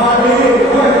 สั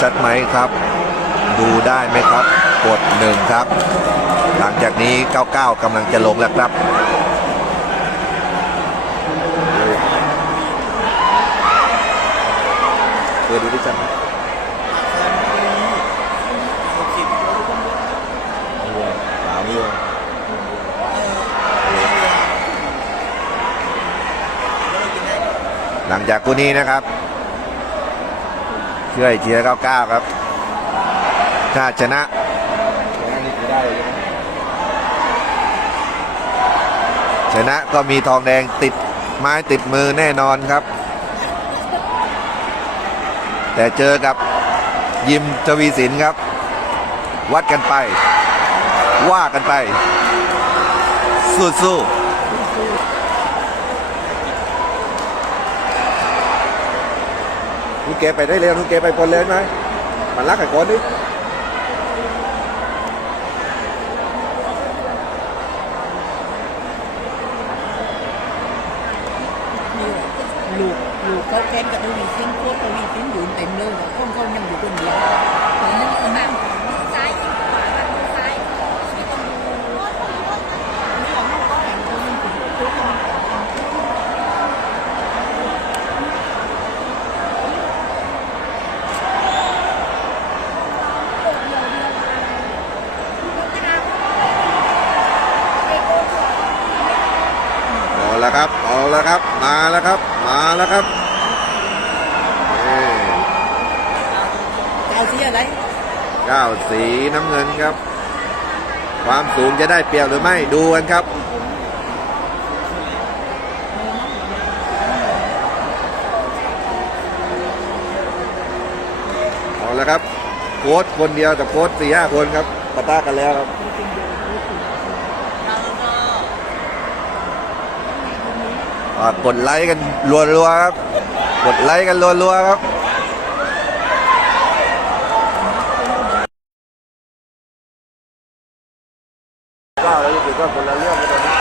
ชัดไหมครับ ดูได้ไหมครับ กดหนึ่งครับ หลังจากนี้ 99กำลังจะลงแล้วครับเปิดดูดิจันสามเรื่องหลังจากคู่นี้นะครับ เชื่ออีกทีละ99ครับ ถ้าชนะชนะก็มีทองแดงติดไม้ติดมือแน่นอนครับ แต่เจอกับยิมทวีสินครับ วัดกันไป ว่ากันไป สู้ๆลูก เกไปได้เร็วลูกเกไปคนเลยไหมมันรักไอ้คนนี้กับทวีสินโคตรทวีสินอยู่เต็มเลยแต่ข้องเขายังอยู่คนเดียวท แบบมือซ้ายยิงขวาแบบมือซ้ายที่ตรงมือ เอาละครับ เอาละครับ มาแล้วครับ มาแล้วครับนี่เอาสีอะไรเก้าสีน้ำเงินครับ ความสูงจะได้เปรียบหรือไม่ดูกันครับเอาละครับ โค้ชคนเดียวกับโค้ชสี่ห้าคนครับปะทะกันแล้วครับ อ่า กดไลค์กันรัวๆครับ กดไลค์กันรัวๆครับ เก้าแล้วรู้สึกว่าคนละเรื่องกันตอนนี้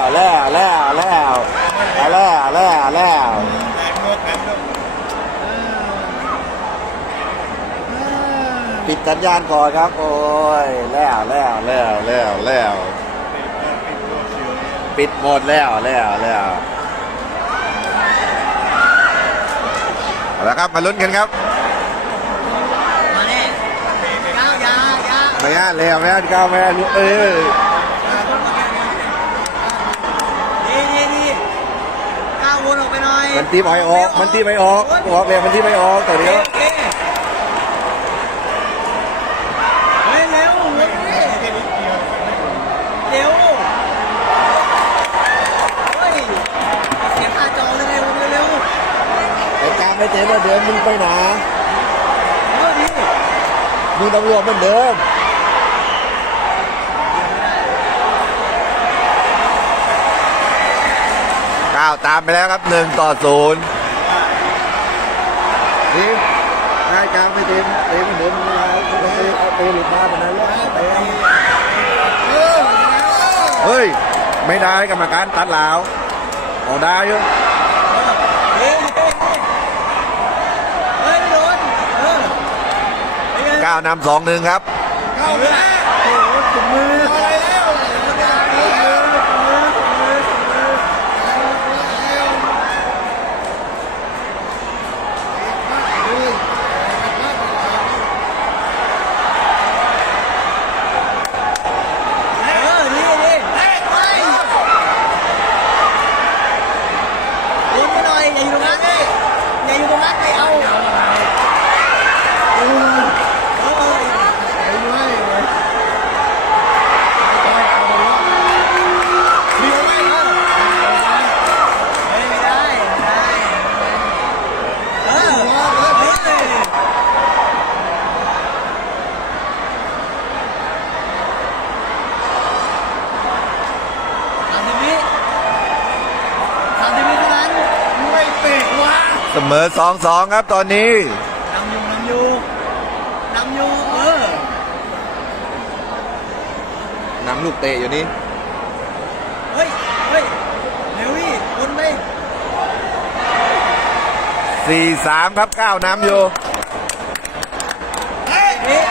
เอา แล้วแล้วแล้วแล้วแล้วแล้วแล้วปิดสัญญาณก่อนครับ โอ้ยแล้วแล้วแล้วแล้วแล้วปิดหมดแล้วแล้วแล้วเอาละครับมาลุ้นกันครับมาแน่เก้ายายาไม่ฮะเลยไม่ฮะก้าวไม่ฮะลุกเออ ดีดีดีก้าววนออกไปหน่อย มันตีไม่ออก มันตีไม่ออกออกเลยมันตีไม่ออกตัวเดียวโอเคเฮ้ยเร็วเร็วเร็วเฮ้ยเสียค่าจอเลยเร็วเร็วไอ้การไม่เต็มแล้วเดิมมึงไปไหนเร็วดิมึงตำรวจเหมือนเดิม ก้าวตามไปแล้วครับหนึ่งต่อศูนย์นี่นายกลางไม่เต็มเต็มเหมือนเดิมมึงเอามึงเอาเอาเตะหลุดมาแบบนั้นแล้วเตะเฮ้ย ไม่ได้กรรมการตัดหลาวออกได้อยังเฮ้ยเฮ้ยไม่โดนเออก้าวนำสองหนึ่งครับเข้าไปแล้วโอ้โหถุงมือ มอสองสองครับตอนนี้นำอยู่นำอยู่นำอยู่เออนำลูกเตะอยู่นี่เฮ้ยเฮ้ยเร็วดิวนไปสี่สามครับก้าวนำอยู่ เฮ้ยเฮ้ย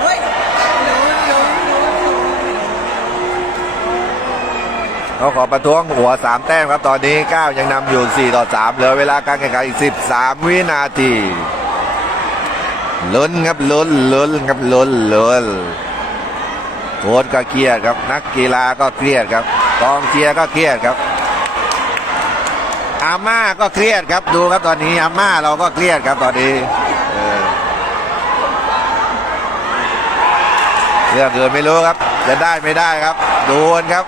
เฮ้ยโดนโดนโดนโดน เขาขอประท้วงหัว 3 แต้มครับ ตอนนี้ 9 ยังนำอยู่ 4 ต่อ 3 เหลือเวลาการแข่งขันอีก 13 วินาทีลุ้นครับลุ้นลุ้นครับลุ้นลุ้นโค้ชก็เครียดครับ นักกีฬาก็เครียดครับกองเชียร์ก็เครียดครับ อาม่าก็เครียดครับดูครับตอนนี้อาม่าเราก็เครียดครับตอนนี้เออเรื่องอื่นไม่รู้ครับ จะได้ไม่ได้ครับ ดูนครับ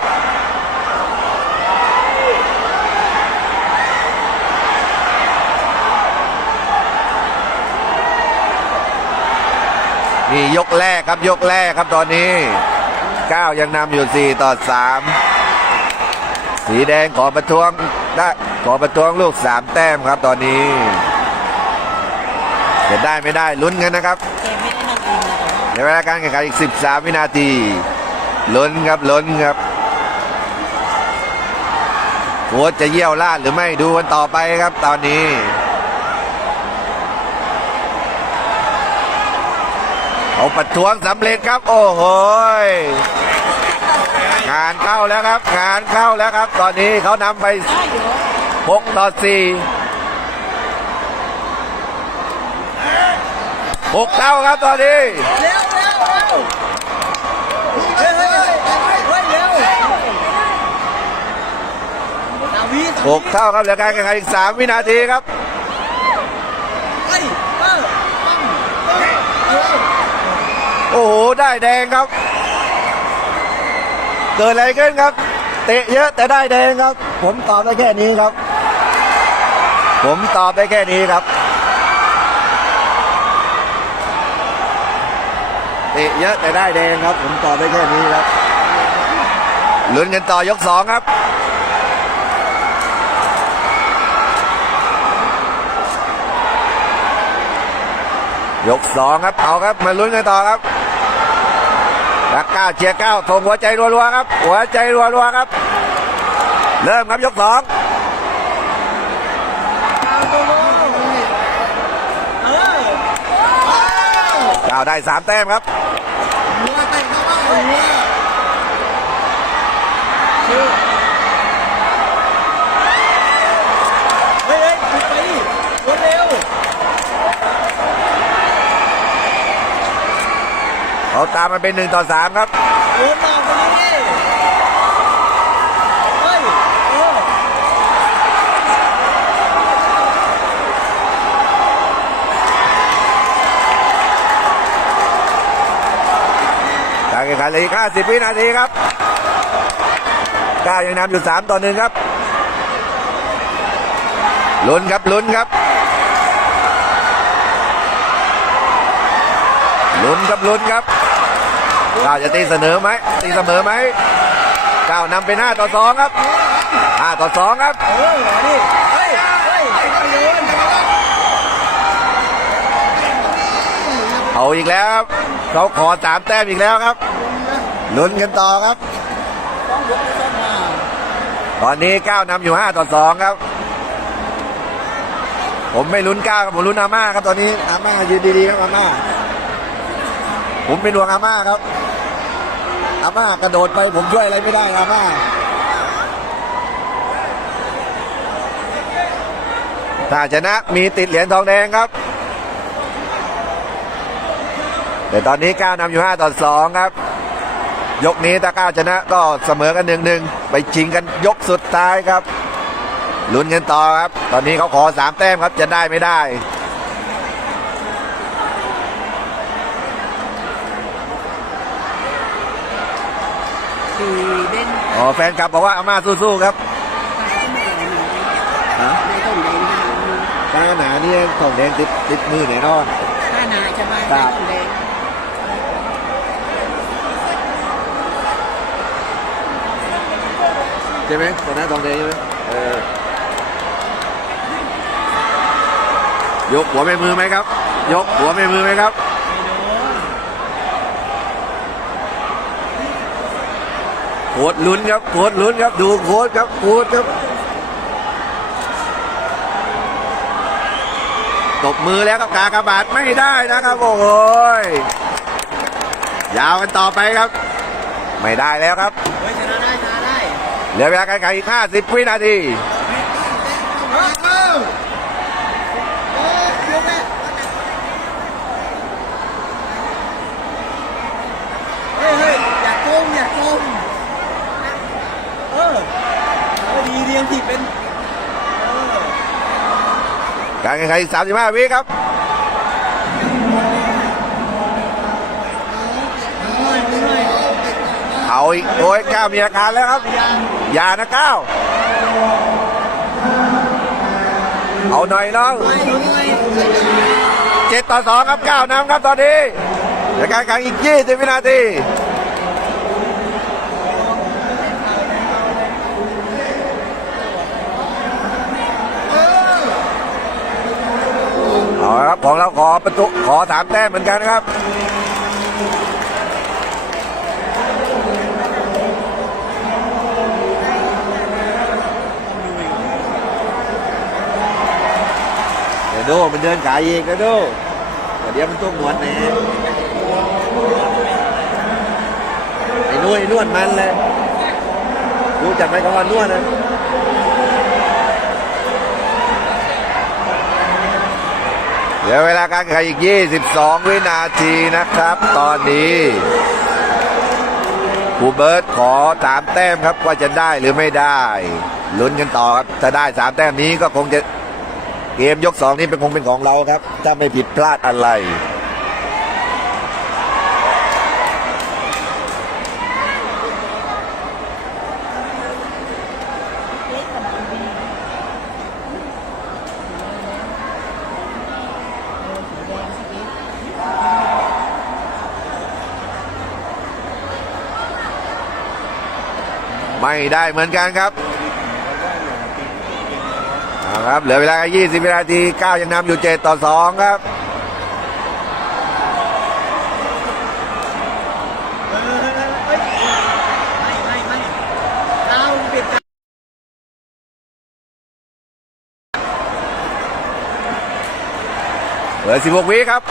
นี่ยกแรกครับยกแรกครับตอนนี้ 9 ยังนำอยู่ 4 ต่อ 3 สีแดงขอประท้วงได้ขอประท้วงลูก 3 แต้มครับตอนนี้จะได้ไม่ได้ลุ้นกันนะครับเกมไม่ได้นำเองนะแต่ว่าในเวลาการแข่งขันอีก 13 วินาทีลุ้นครับลุ้นครับโค้ชจะเยี่ยวลาดหรือไม่ดูกันต่อไปครับตอนนี้ เอาประท้วงสำเร็จครับ โอ้โหงานเข้าแล้วครับ งานเข้าแล้วครับ ตอนนี้เขานำไป6ต่อ4 6เท่าครับตอนนี้เร็วเข้าวีหกเท่าครับเหลือการแข่งขันอีก3วินาทีครับ โอ้โห ได้แดงครับ เกิดอะไรขึ้นครับ เตะเยอะแต่ได้แดงครับ ผมตอบได้แค่นี้ครับ ผมตอบได้แค่นี้ครับ เตะเยอะแต่ได้แดงครับ ผมตอบได้แค่นี้ครับลุ้นกันต่อยกสองครับยกสองครับเอาครับมาลุ้นกันต่อครับ รักก้าวเชียร์ก้าวส่งหัวใจรัวๆครับ หัวใจรัวๆครับ เริ่มครับยกสองเก้าได้สามแต้มครับหัวเตะเข้าบ้างหัวเฮ้ยเฮ้ยไปดิรวดเร็ว เอาตามมาเป็นหนึ่งต่อสามครับโอนมาคนนี้ดิเฮ้ยเออการแข่งขันเหลืออีก50 วินาทีครับก้าวยังนำอยู่ 3 ต่อหนึ่งครับลุ้นครับลุ้นครับ ลุ้นครับลุ้นครับก้าวจะตีเสนอไหมตีเสมอไหมก้าวนำเป็น5ต่อ2ครับ5ต่อ2ครับเออมาดิเฮ้ยเฮ้ยไปโดนเอาอีกแล้วครับเขาขอสามแต้มอีกแล้วครับลุ้นกันต่อครับต้องยกมือขึ้นมาตอนนี้ก้าวนำอยู่5ต่อ2ครับ ผมไม่ลุ้นก้าวครับผมลุ้นอาม่าครับตอนนี้อาม่ายืนดีๆครับอาม่า ผมเป็นห่วงอาม่าครับ อาม่ากระโดดไปผมช่วยอะไรไม่ได้อาม่าถ้าชนะมีติดเหรียญทองแดงครับ แต่ตอนนี้ก้าวนำอยู่5ต่อ2ครับ ยกนี้ถ้าก้าวชนะก็เสมอกันหนึ่งหนึ่งไปชิงกันยกสุดท้ายครับลุ้นกันต่อครับ ตอนนี้เขาขอสามแต้มครับจะได้ไม่ได้ ดีเด่นอ๋อแฟนคลับบอกว่าอาม่าสู้ๆครับในต้นแดงตาหนานี่ทองแดงติดติดมือแน่นอน หน้าหนาใช่ไหมครัในบต้นแดงใช่ไหมชนะทองแดงใช่ไหมเออยกหัวแม่มือไหมครับ ยกหัวแม่มือไหมครับ โคตรลุ้นครับโคตรลุ้นครับ ดูโคตรครับโคตรครับตบมือแล้วครับกากบาทไม่ได้นะครับ โอ้โหยยาวกันต่อไปครับ ไม่ได้แล้วครับเฮ้ยชนะได้ชนะได้เหลือเวลาการแข่งอีก50วินาที เฮ้ยเฮ้ยอย่าโกงอย่าโกงเออเออดี เรียงผิดเป็นการแข่งขันอีก35 วิครับหน่อยหน่อยเอาอีกโอ้ยก้าวมีอาการแล้วครับยังอย่านะก้าวเอาหน่อยน้องเจ็ดต่อสองครับก้าวนำครับตอนนี้ในการแข่งอีก 20 วินาที เอาละ ครับของเราขอประตูขอสามแต้มเหมือนกันนะครับเดี๋ยวดูมันเดินขายเองนะดูเดี๋ยวมันต้องนวดแน่ไอ้นวดไอ้นวดมันเลยดูจับไหมเขาว่านวดนะ เหลือเวลาการแข่งขันอีก 22 วินาทีนะครับ ตอนนี้ครูเบิร์ตขอสามแต้มครับว่าจะได้หรือไม่ได้ลุ้นกันต่อครับถ้าได้สามแต้มนี้ก็คงจะเกมยกสองนี้เป็นคงเป็นของเราครับ ถ้าไม่ผิดพลาดอะไร ไม่ได้เหมือนกันครับเอาครับเหลือเวลา 20 วินาที 9 ยังนำอยู่ 7 ต่อ 2 ครับเออเฮ้ยไม่ไม่ไม่เอาเปลี่ยนเหลือ16 วิครับ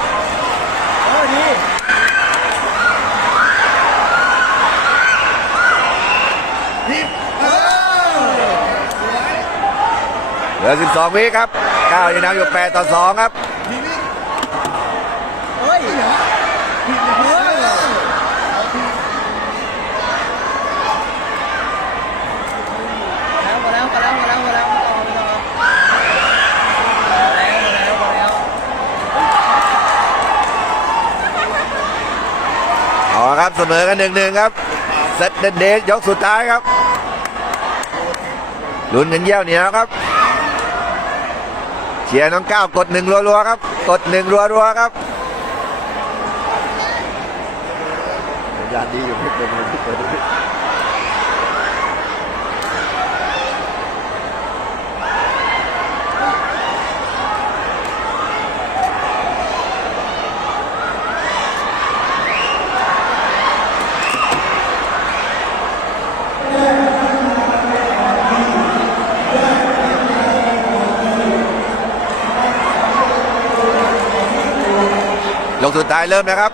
เออดี เห ลือ 12 วิครับ9ยังนำอยู่ 8 ต่อ 2 ครับเฮ้ยเออแล้วมาแล้วมาแล้วมาแล้วมาแล้วมาแล้วมาแล้วมาแล้วเอาละครับเสมอกัน1-1ครับเซตเดนเดสยกสุดท้ายครับลุ้นกันเยี่ยวเหนียวครับ ชียร์น้องก้าวกดหนึ่งรัวๆครับ กดหนึ่งรัวๆครับสัญญาณดีอยู่ไม่เป็นไรไม่เป็นไร ยกสุดท้ายเริ่มนะครับ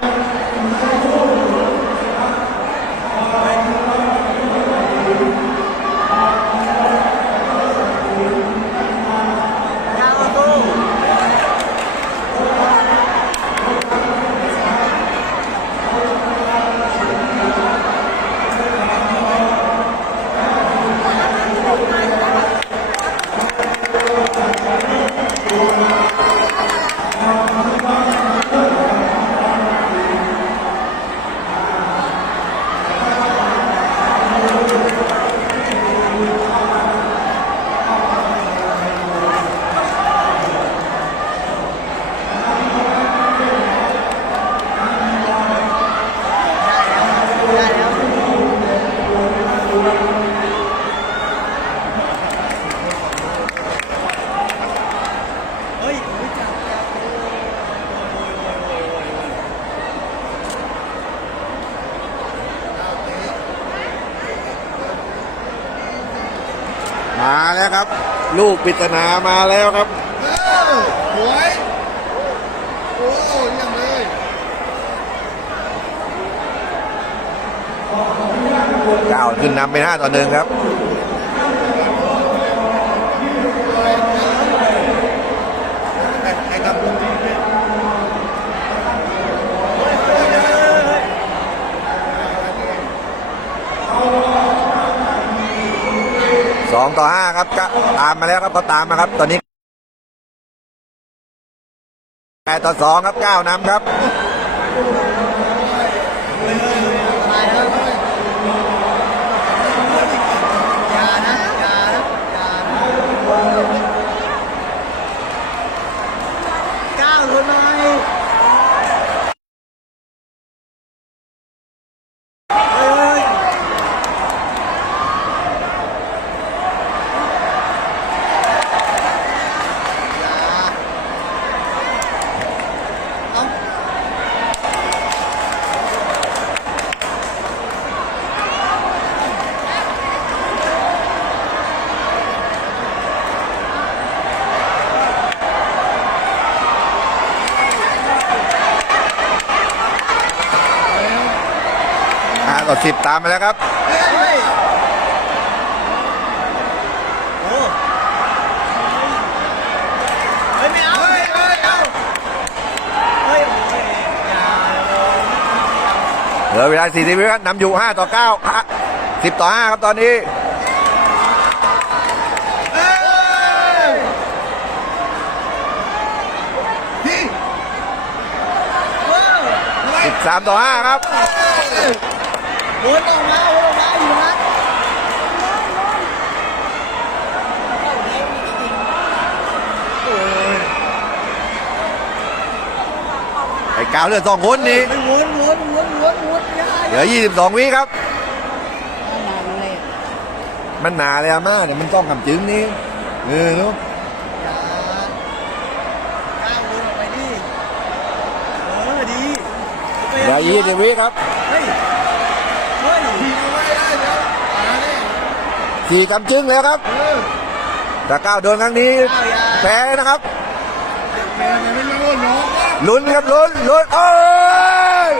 มาแล้วครับ ลูกปริศนามาแล้วครับหวยโอ้เยี่ยมเลยก้าวขึ้นนำเป็นห้าต่อหนึ่งครับใครทำบุญจริงเนี่ย สองต่อห้าครับก็ตามมาแล้วครับก็ตามมาครับ ตอนนี้แปดต่อสองครับเก้านำครับ ตายแล้วอย่านะอย่านะอย่านะก้าวคนหน่อยเฮ้ยเฮ้ย ห้าต่อสิบตามมาแล้วครับเหลือเวลาสี่สิบวิครับนำอยู่ห้าต่อเก้าสิบต่อห้าครับตอนนี้สิบสามต่อห้าครับ วนออกมาวนออกมาอยู่นะไอ้กาวเลือสองคนนี้มันวนวนวนวนวนยาเหลือยี่สิบสองวิครับนานเลยมันหนาเลยอาม่าเนี่ยมันต้องคำจึงนี่เออเนาะอย่าก้าววนออกไปดิเออดีเหลือยี่สิบวิครับ สี่คำจึงแล้วครับเออแต่ก้าวโดนครั้งนี้แพ้นะครับแม่ไม่รู้ว่าน้องว่าลุ้นครับลุ้นลุ้นโอ้ย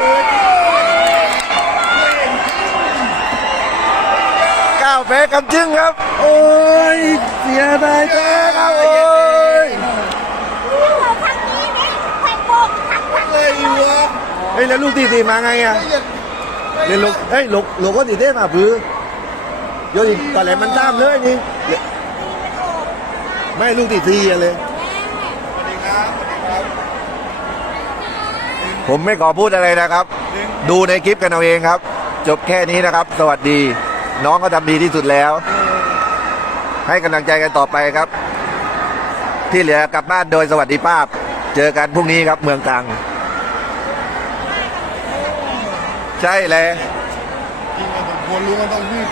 ก้าวแพ้คำจึงครับ โอ้ยเสียดายแพ้ครับโอ้ยเราทางนี้ไหมแข่งโบกทางทางเลยเหรอเฮ้ยแล้วลูกตีตีมาไงอะ เรียนลูกเฮ้ยลูกลูกก็ตีเต้มาพื้นโยนอีกตอนแรกมันตามเลยนี่ไม่ลูกตีตีอะเลย ผมไม่ขอพูดอะไรนะครับ ดูในคลิปกันเอาเองครับ จบแค่นี้นะครับ สวัสดี น้องก็ทำดีที่สุดแล้ว ให้กำลังใจกันต่อไปครับ ที่เหลือกลับบ้านโดยสวัสดิภาพ เจอกันพรุ่งนี้ครับเมืองตรัง ใช่เลยจริงๆผมควรรู้ว่าต้องรีบ